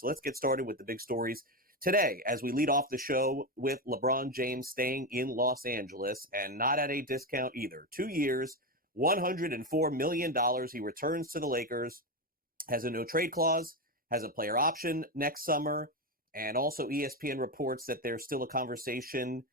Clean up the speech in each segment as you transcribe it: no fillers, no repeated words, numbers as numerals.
So let's get started with the big stories today as we lead off the show with LeBron James staying in Los Angeles and not at a discount either. 2 years, $104 million. He returns to the Lakers, has a no-trade clause, has a player option next summer, and also ESPN reports that there's still a conversation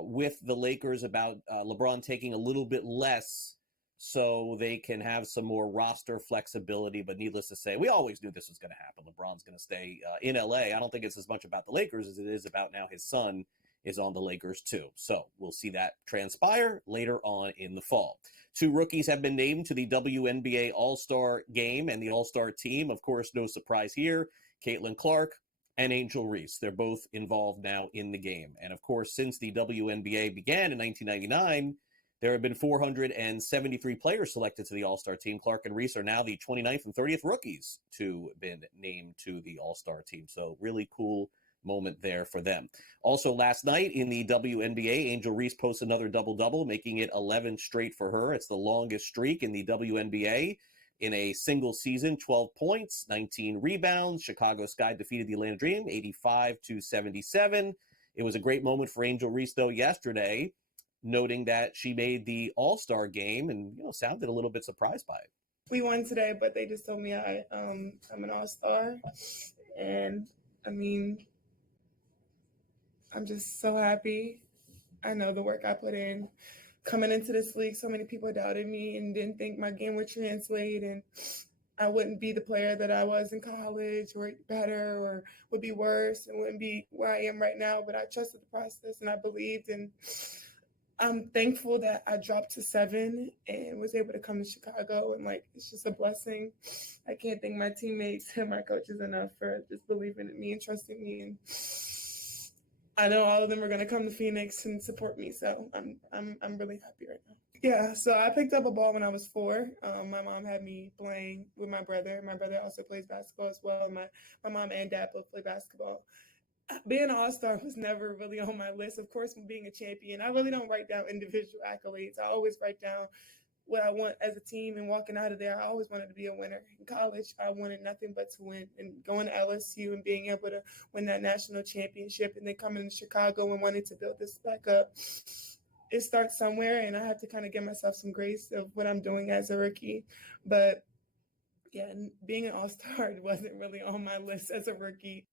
with the Lakers about LeBron taking a little bit less so they can have some more roster flexibility. But needless to say, we always knew this was going to happen. LeBron's going to stay in LA. I don't think it's as much about the Lakers as it is about now his son is on the Lakers too. So we'll see that transpire later on in the fall. 2 rookies have been named to the WNBA All-Star game and the All-Star team. Of course, no surprise here. Caitlin Clark and Angel Reese. They're both involved now in the game. And of course, since the WNBA began in 1999, there have been 473 players selected to the All-Star team. Clark and Reese are now the 29th and 30th rookies to have been named to the All-Star team. So really cool moment there for them. Also last night in the WNBA, Angel Reese posts another double-double, making it 11 straight for her. It's the longest streak in the WNBA in a single season. 12 points, 19 rebounds. Chicago Sky defeated the Atlanta Dream 85-77. It was a great moment for Angel Reese, though, yesterday, noting that she made the All-Star game and, sounded a little bit surprised by it. We won today, but they just told me I'm an All-Star. And, I'm just so happy. I know the work I put in. Coming into this league, so many people doubted me and didn't think my game would translate and I wouldn't be the player that I was in college or better or would be worse and wouldn't be where I am right now. But I trusted the process and I believed, and I'm thankful that I dropped to 7 and was able to come to Chicago, and it's just a blessing. I can't thank my teammates and my coaches enough for just believing in me and trusting me, and I know all of them are going to come to Phoenix and support me, so I'm really happy right now. Yeah, so I picked up a ball when I was 4. My mom had me playing with my brother. My brother also plays basketball as well. My mom and dad both play basketball. Being an All-Star was never really on my list. Of course, being a champion, I really don't write down individual accolades. I always write down what I want as a team, and walking out of there, I always wanted to be a winner. In college, I wanted nothing but to win, and going to LSU and being able to win that national championship, and then coming to Chicago and wanting to build this back up. It starts somewhere, and I have to kind of give myself some grace of what I'm doing as a rookie. But yeah, being an All-Star wasn't really on my list as a rookie.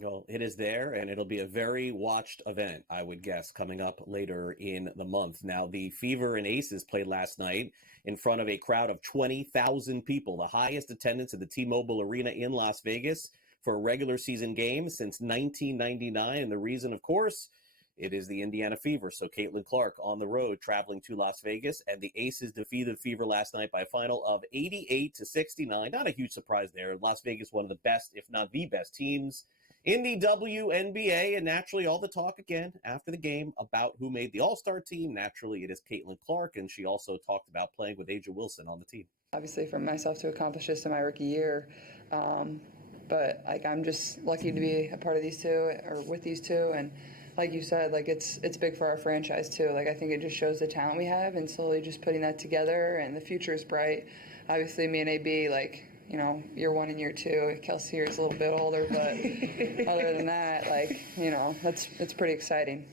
Well, it is there, and it'll be a very watched event, I would guess, coming up later in the month. Now, the Fever and Aces played last night in front of a crowd of 20,000 people, the highest attendance at the T-Mobile Arena in Las Vegas for a regular season game since 1999. And the reason, of course, it is the Indiana Fever. So Caitlin Clark on the road traveling to Las Vegas, and the Aces defeated Fever last night by a final of 88-69. Not a huge surprise there. Las Vegas, one of the best, if not the best teams in the WNBA, and naturally all the talk again after the game about who made the All-Star team. Naturally, it is Caitlin Clark, and she also talked about playing with Angel Wilson on the team. Obviously, for myself to accomplish this in my rookie year, but I'm just lucky to be a part of these two, or with these two, and like you said, it's big for our franchise too. I think it just shows the talent we have, and slowly just putting that together, and the future is bright. Obviously, me and AB, year 1 and year 2. Kelsey here is a little bit older, but other than that, it's pretty exciting.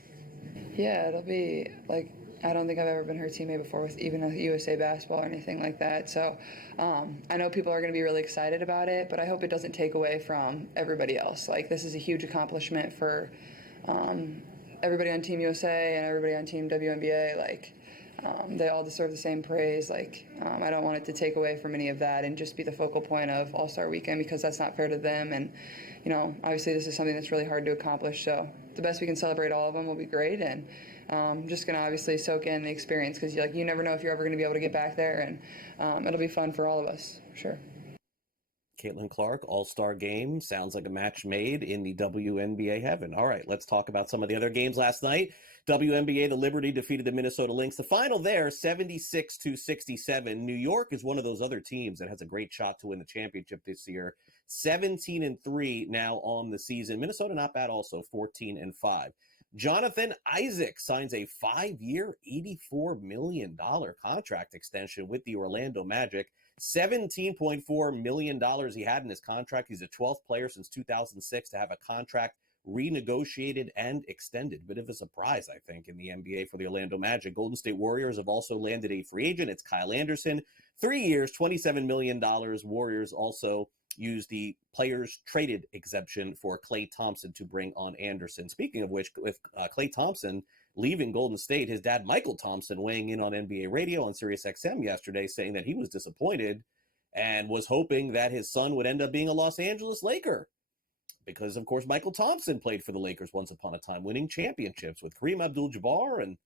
Yeah, it'll be I don't think I've ever been her teammate before with even a USA basketball or anything like that. So I know people are going to be really excited about it, but I hope it doesn't take away from everybody else. This is a huge accomplishment for everybody on Team USA and everybody on Team WNBA. They all deserve the same praise. I don't want it to take away from any of that and just be the focal point of All-Star Weekend, because that's not fair to them. And, obviously this is something that's really hard to accomplish. So the best we can celebrate all of them will be great. And just going to obviously soak in the experience, because you never know if you're ever going to be able to get back there. And it'll be fun for all of us, for sure. Caitlin Clark, All-Star game. Sounds like a match made in the WNBA heaven. All right, let's talk about some of the other games last night. WNBA, the Liberty defeated the Minnesota Lynx. The final there, 76-67. New York is one of those other teams that has a great shot to win the championship this year. 17-3 now on the season. Minnesota not bad also, 14-5. Jonathan Isaac signs a 5-year, $84 million contract extension with the Orlando Magic. $17.4 million he had in his contract. He's the 12th player since 2006 to have a contract renegotiated and extended. Bit of a surprise, I think, in the NBA for the Orlando Magic. Golden State Warriors have also landed a free agent. It's Kyle Anderson. 3 years, $27 million. Warriors also used the players traded exemption for Klay Thompson to bring on Anderson. Speaking of which, with Klay Thompson leaving Golden State, his dad, Michael Thompson, weighing in on NBA radio on SiriusXM yesterday, saying that he was disappointed and was hoping that his son would end up being a Los Angeles Laker. Because, of course, Michael Thompson played for the Lakers once upon a time, winning championships with Kareem Abdul-Jabbar and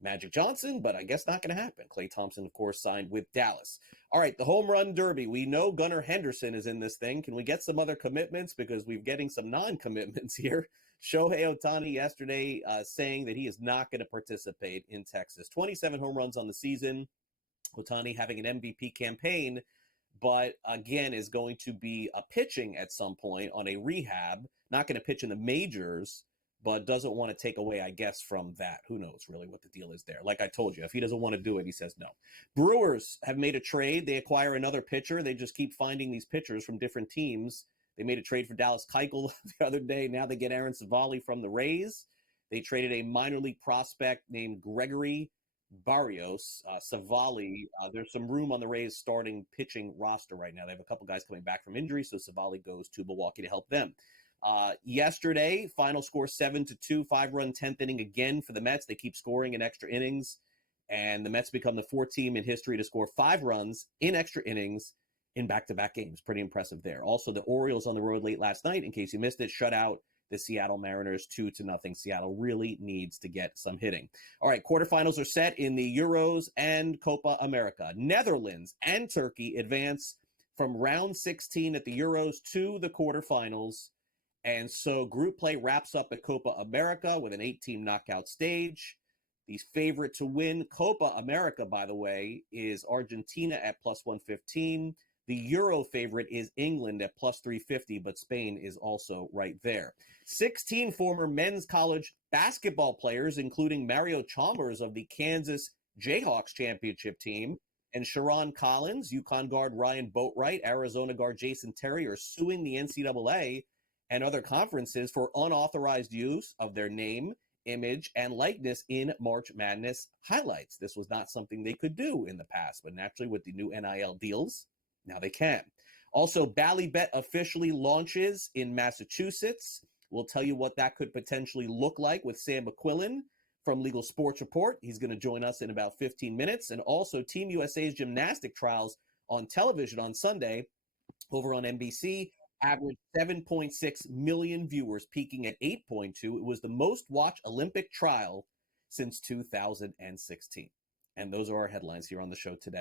Magic Johnson, but I guess not going to happen. Klay Thompson, of course, signed with Dallas. All right, the home run derby. We know Gunnar Henderson is in this thing. Can we get some other commitments? Because we're getting some non-commitments here. Shohei Ohtani yesterday saying that he is not going to participate in Texas. 27 home runs on the season. Ohtani having an MVP campaign, but again is going to be pitching at some point on a rehab. Not going to pitch in the majors, but doesn't want to take away, I guess, from that. Who knows really what the deal is there. Like I told you, if he doesn't want to do it, he says no. Brewers have made a trade. They acquire another pitcher. They just keep finding these pitchers from different teams. They made a trade for Dallas Keuchel the other day. Now they get Aaron Savali from the Rays. They traded a minor league prospect named Gregory Barrios. Savali, there's some room on the Rays starting pitching roster right now. They have a couple guys coming back from injury, so Savali goes to Milwaukee to help them. Yesterday, final score 7-2, 5-run 10th inning again for the Mets. They keep scoring in extra innings, and the Mets become the fourth team in history to score 5 runs in extra innings in back-to-back games. Pretty impressive there. Also, the Orioles on the road late last night, in case you missed it, shut out the Seattle Mariners 2-0. Seattle really needs to get some hitting. All right, quarterfinals are set in the Euros and Copa America. Netherlands and Turkey advance from round 16 at the Euros to the quarterfinals. And so group play wraps up at Copa America with an 8-team knockout stage. The favorite to win Copa America, by the way, is Argentina at plus 115. The Euro favorite is England at plus 350, but Spain is also right there. 16 former men's college basketball players, including Mario Chalmers of the Kansas Jayhawks championship team, and Sharon Collins, UConn guard Ryan Boatwright, Arizona guard Jason Terry, are suing the NCAA and other conferences for unauthorized use of their name, image, and likeness in March Madness highlights. This was not something they could do in the past, but naturally with the new NIL deals, now they can. Also, Ballybet officially launches in Massachusetts. We'll tell you what that could potentially look like with Sam McQuillan from Legal Sports Report. He's going to join us in about 15 minutes. And also Team USA's gymnastic trials on television on Sunday over on NBC. Averaged 7.6 million viewers, peaking at 8.2. It was the most watched Olympic trial since 2016. And those are our headlines here on the show today.